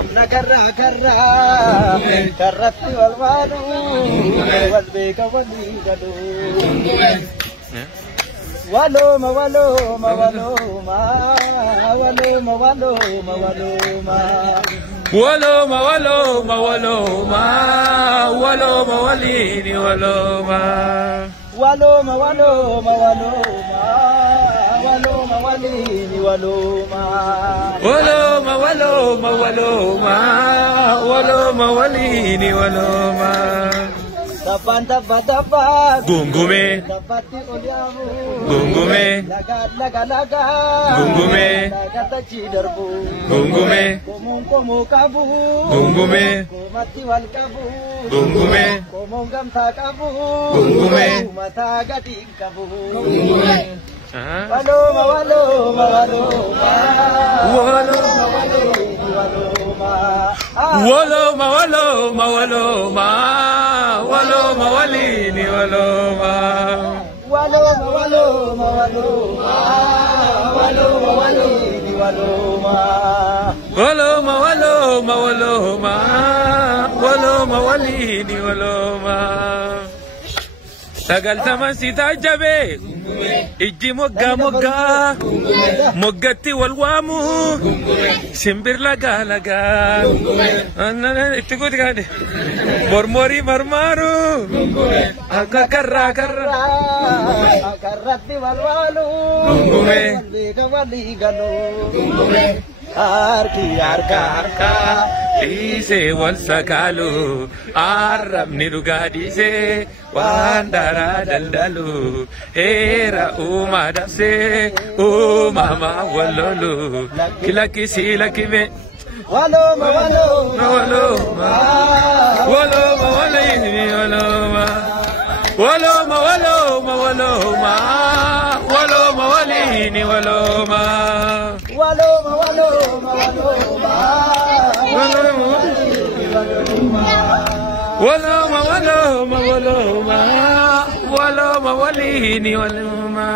Nagarra karra karratti walwalu walbeka waligalu waloma waloma waloma waloma waloma waloma waloma waloma waloma waloma walini waloma waloma waloma waloma waloma walini waloma waloma waloma waloma waloma walini waloma Tapan tapan tapan gungume tapati olyamu gungume laga laga gungume laga tachidarbu gungume komo kabu gungume komati wal kabu gungume komo gamta kabu gungume mata gadi kabu gungume waloma waloma waloma waloma waloma waloma waloma waloma walini waloma waloma waloma waloma waloma walini waloma waloma waloma waloma waloma walini waloma sagal taman sita jabe ijji mogga mogga moggatti walwaamu simbir laga laga itti guuti gaade mormori marmaru akka karra karra karratti walwalu walbeka waligalu harki harka Ise wal sakalu arabni dhugaa dhiise waan daraa daldalu heera uumaa dabse uumama wallolu kilakkisi lakkime waloma waloma waloma waloma walini waloma waloma waloma waloma waloma walini waloma waloma waloma waloma waloma waloma waloma waloma walini waloma